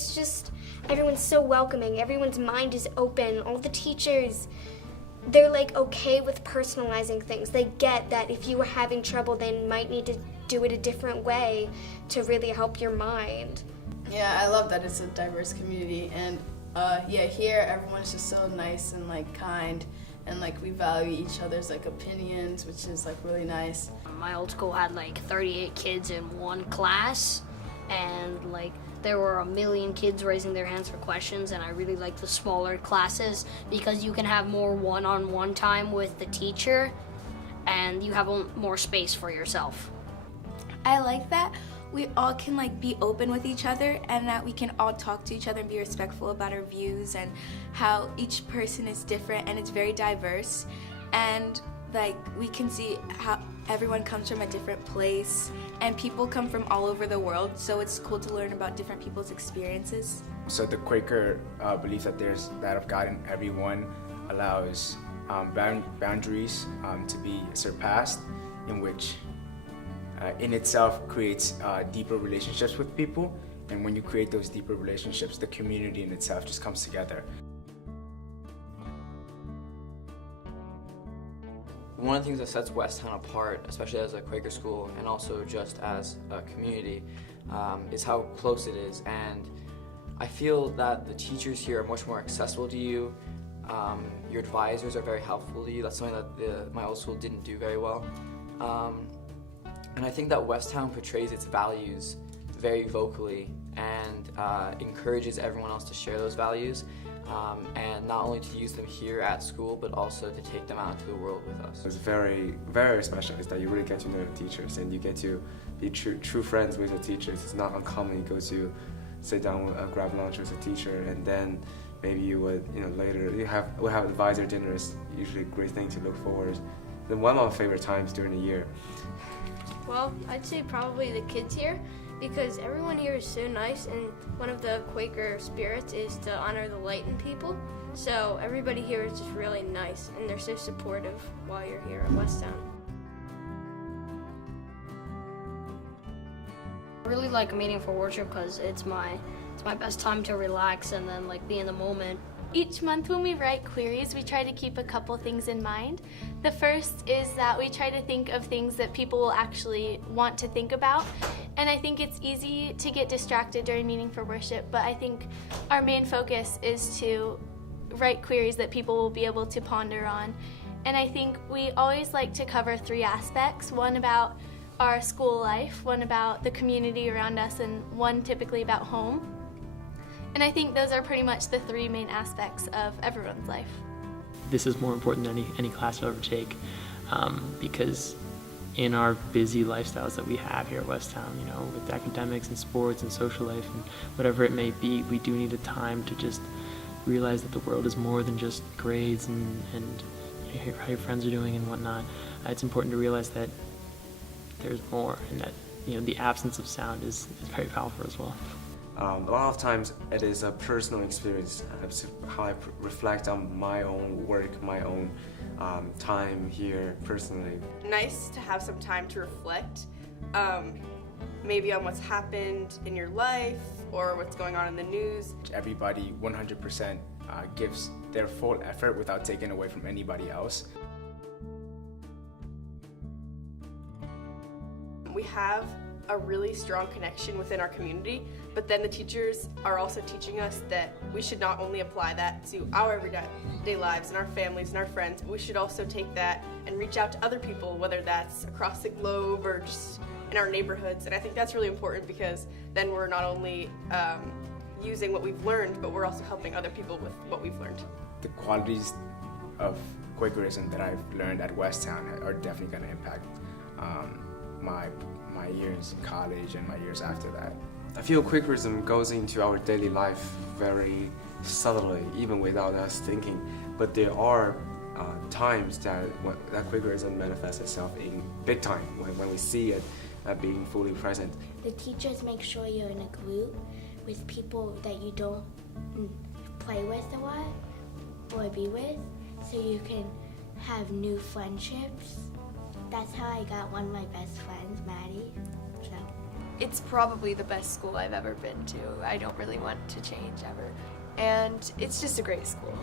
it's just, everyone's so welcoming, everyone's mind is open, all the teachers, they're like okay with personalizing things. They get that if you were having trouble, they might need to do it a different way to really help your mind. Yeah, I love that it's a diverse community, and yeah, here everyone's just so nice and like kind, and like we value each other's like opinions, which is like really nice. My old school had like 38 kids in one class, and like there were 1 million kids raising their hands for questions, and I really like the smaller classes because you can have more one-on-one time with the teacher and you have more space for yourself. I like that we all can like be open with each other, and that we can all talk to each other and be respectful about our views and how each person is different and it's very diverse, and like we can see how everyone comes from a different place and people come from all over the world, so it's cool to learn about different people's experiences. So the Quaker belief that there's that of God in everyone allows boundaries to be surpassed, in which in itself creates deeper relationships with people, and when you create those deeper relationships, the community in itself just comes together. One of the things that sets Westtown apart, especially as a Quaker school and also just as a community, is how close it is. And I feel that the teachers here are much more accessible to you. Your advisors are very helpful to you. That's something that my old school didn't do very well. And I think that Westtown portrays its values very vocally and encourages everyone else to share those values. And not only to use them here at school, but also to take them out into the world with us. It's very, very special is that you really get to know the teachers, and you get to be true friends with the teachers. It's not uncommon you go to sit down, grab lunch with a teacher, and then maybe you would, later we'll have advisor dinners. Usually a great thing to look forward. Then one of my favorite times during the year. Well, I'd say probably the kids here, because everyone here is so nice, and one of the Quaker spirits is to honor the light in people. So everybody here is just really nice, and they're so supportive while you're here at Westtown. I really like meeting for worship because it's my best time to relax and then like be in the moment. Each month when we write queries, we try to keep a couple things in mind. The first is that we try to think of things that people will actually want to think about. And I think it's easy to get distracted during meeting for worship, but I think our main focus is to write queries that people will be able to ponder on. And I think we always like to cover 3 aspects, one about our school life, one about the community around us, and one typically about home. And I think those are pretty much the 3 main aspects of everyone's life. This is more important than any class you'll ever take, because in our busy lifestyles that we have here at Westtown, with academics and sports and social life and whatever it may be, we do need a time to just realize that the world is more than just grades and how your friends are doing and whatnot. It's important to realize that there's more, and that the absence of sound is very powerful as well. A lot of times it is a personal experience, how I reflect on my own work, my own time here personally. Nice to have some time to reflect, maybe on what's happened in your life or what's going on in the news. Everybody 100% gives their full effort without taking away from anybody else. We have a really strong connection within our community, but then the teachers are also teaching us that we should not only apply that to our everyday lives and our families and our friends, but we should also take that and reach out to other people, whether that's across the globe or just in our neighborhoods. And I think that's really important, because then we're not only using what we've learned, but we're also helping other people with what we've learned. The qualities of Quakerism that I've learned at Westtown are definitely going to impact my years in college and my years after that. I feel Quakerism goes into our daily life very subtly, even without us thinking. But there are times that Quakerism manifests itself in big time, when we see it being fully present. The teachers make sure you're in a group with people that you don't play with a lot or be with, so you can have new friendships. That's how I got one of my best friends, Maddie. So. it's probably the best school I've ever been to. I don't really want to change ever. And it's just a great school.